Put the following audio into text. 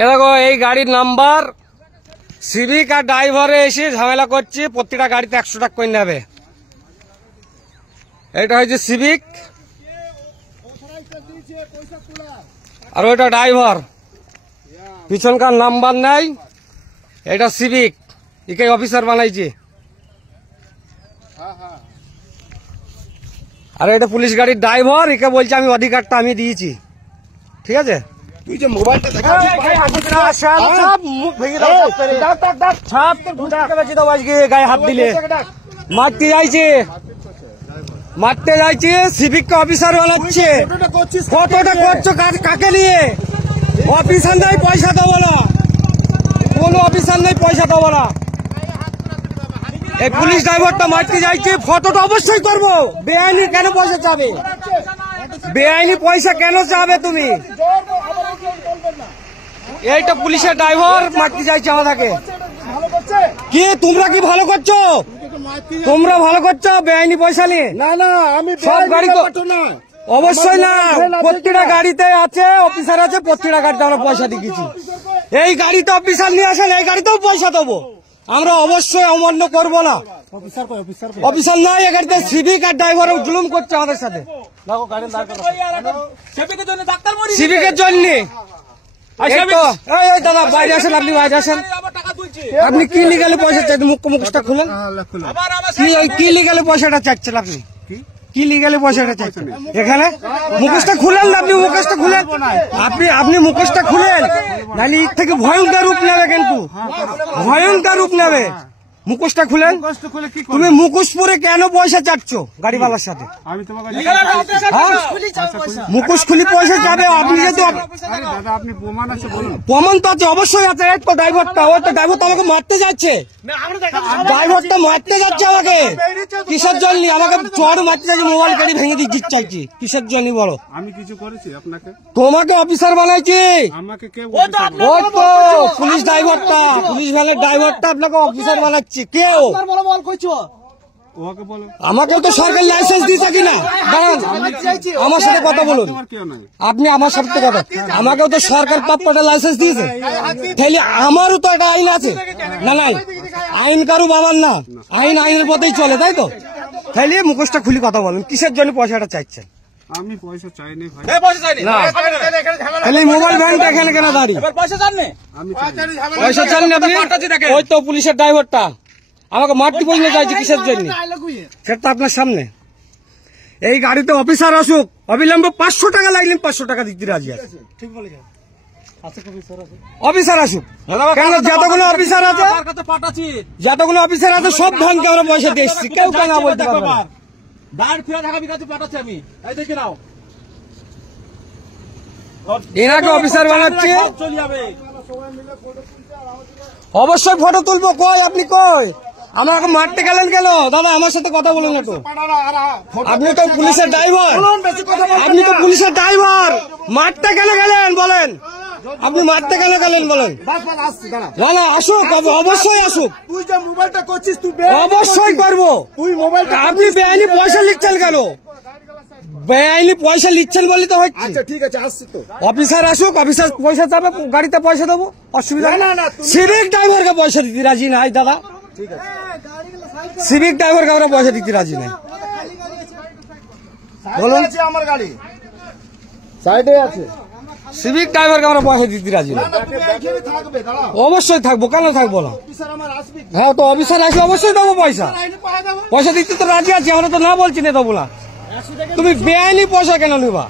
এ দেখো এই গাড়ির নাম্বার সিভিক আর ড্রাইভারে এসে ঝামেলা করছে, প্রত্যেকটা গাড়িতে 100 টাকা করে নেবে। এটা হচ্ছে সিভিক আর ওইটা ড্রাইভার, পিছনকার নাম্বার নাই। এটা সিভিক, একে অফিসার বানাইছে। আর এটা পুলিশ গাড়ির ড্রাইভার, একে বলছে আমি অধিকারটা আমি দিয়েছি। ঠিক আছে, তুই যে মোবাইলটা গায়ে হাত দিলে মারতে যাইছে, মারতে যাইছে, সিভিককে অফিসার বানাচ্ছে। কতটা করছো কাকে নিয়ে? অফিসার নাই, পয়সা দেবো না, কোন অফিসার নেই, পয়সা দেবো না। এই পুলিশ ড্রাইভারটা মারতে যাইছে, ফটোটা অবশ্যই করবো। বেআইনি কেন পয়সা চাবে? বেআইনি পয়সা কেন চাবে তুমি? এইটা পুলিশের ড্রাইভার মারতে চাইছে আমাদেরকে। কি তোমরা কি ভালো করছো? তোমরা ভালো করছো বেআইনি পয়সা নিয়ে? না না, আমি সব গাড়ি তো না, অবশ্যই না, প্রত্যেকটা গাড়িতে আছে অফিসার আছে, প্রত্যেকটা গাড়িতে আমরা পয়সা দিয়েছি। এই গাড়িতে অফিসার নিয়ে আসেন, এই গাড়িতেও পয়সা দেবো আমরা, অবশ্যই অমান্য করবো না। অফিসার নাই, এই গাড়িতে সিভিক আর ড্রাইভার জুলুম করছে আমাদের সাথে। সিভিকের জন্য দাদা বাইরে আসেন, আপনি বাইরে আসেন। আপনি কি লিগালে পয়সা চাইছেন? মুখটা খুলেন, কি লিগালে পয়সাটা চাচ্ছেন? আপনি কি লিগালে পয়সাটা চাইছেন? এখানে মুখোশটা খুলেন না, আপনি মুখোশটা খুলেন, আপনি মুখোশটা খুলেন, নাহলে এর থেকে ভয়ঙ্কর রূপ নেবে, কিন্তু ভয়ঙ্কর রূপ নেবে। মুখোশটা খুলেন। তুমি মুখোশ পরে কেন পয়সা চাচ্ছ গাড়িওয়ালার সাথে? মুখোশ খুলি পয়সা যাবে? আপনি যেহেতু প্রমাণ তো আছে, অবশ্যই আছে। তো ড্রাইভারটা, ওই তো ড্রাইভার তো আমাকে মারতে যাচ্ছে, ড্রাইভারটা মারতে যাচ্ছে আমাকে। কিসের জন্য আমাকে চড় মারতে যাচ্ছে? মোবাইল গাড়ি ভেঙে দিতে চাইছি, কিসের জন্য বলো? আমি কিছু করেছি আপনাকে? তোমাকে অফিসার বানাইছি। আমাকে কে? ওই তো পুলিশ ড্রাইভারটা, পুলিশ ভ্যানের ড্রাইভারটা আপনাকে অফিসার বানাচ্ছে। কেউ আমাকেও তো সরকারি লাইসেন্স দিয়েছে কিনা? দাঁড়ান, আমার সাথে কথা বলুন। আপনি আমার সাথে কথা, আমাকেও তো সরকার প্রাপ্যটা লাইসেন্স দিয়েছে, তাহলে আমারও তো একটা আইন আছে না? নাই, আইন কারু বাবার না, আইন আইনের পথেই চলে, তাই তো? তাহলে মুখোশটা খুলি কথা বলুন, কিসের জন্য পয়সাটা চাইছেন? আমি পয়সা চাইনি ভাই। তাহলে মোবাইল ভ্যানটা এখানে কেন দাঁড়িয়ে? পয়সা চাননি আপনি? ওই তো পুলিশের ড্রাইভারটা আমাকে মারতে পর্যন্ত চাইছে, কিসের জন্য সেটা আপনার সামনে। এই গাড়িতে অফিসার আসুক, অবিলম্বে 500 টাকা লাগলেন 500 টাকা দিতে রাজি আছে। অফিসার আসুক, কেন যতগুলো অফিসার আছে, যতগুলো অফিসার আছে সব ধানকে আমরা পয়সা দিয়ে এসছি, কেউ কেন বলতে পারবে না। এনাকে অফিসার বানাচ্ছে, অবশ্যই ফটো তুলবো। কই আপনি, কই আমাকে মারতে গেলেন কেন? দাদা আমার সাথে কথা বলুন একটু। আপনি তো পুলিশের ড্রাইভার, আপনি তো পুলিশের ড্রাইভার, মারতে কেন গেলেন বলেন? আপনি মারতে কেন গেলেন বলেন? না না, আসুক, অবশ্যই আসুক। তুই যে মোবাইলটা করছিস, তুই অবশ্যই করবো। তুই মোবাইলটা, আপনি বেআইনি পয়সা লিখছেন কেন? বেআইনি পয়সা লিখছেন বলে তো হচ্ছে। আচ্ছা ঠিক আছে, আসছি তো। অফিসার আসুক, অফিসার পয়সা যাবে, গাড়িতে পয়সা দেবো, অসুবিধা না। সিভিক ড্রাইভারকে পয়সা দিতে রাজি নাই দাদা, সিভিক ড্রাইভারকে আমরা পয়সা দিতে রাজি নাই। বলুন, আমার গাড়ি সাইডে আছে, সিভিক ড্রাইভারকে আমরা পয়সা দিতে রাজি নাই। অবশ্যই থাকবো, কেন থাকবো না? হ্যাঁ, তো অফিসার আসলে অবশ্যই দেবো পয়সা, পয়সা দিতে তো রাজি আছি আমরা, তো না বলছি না দেবো না। তুমি বেআইনি পয়সা কেন নিবা?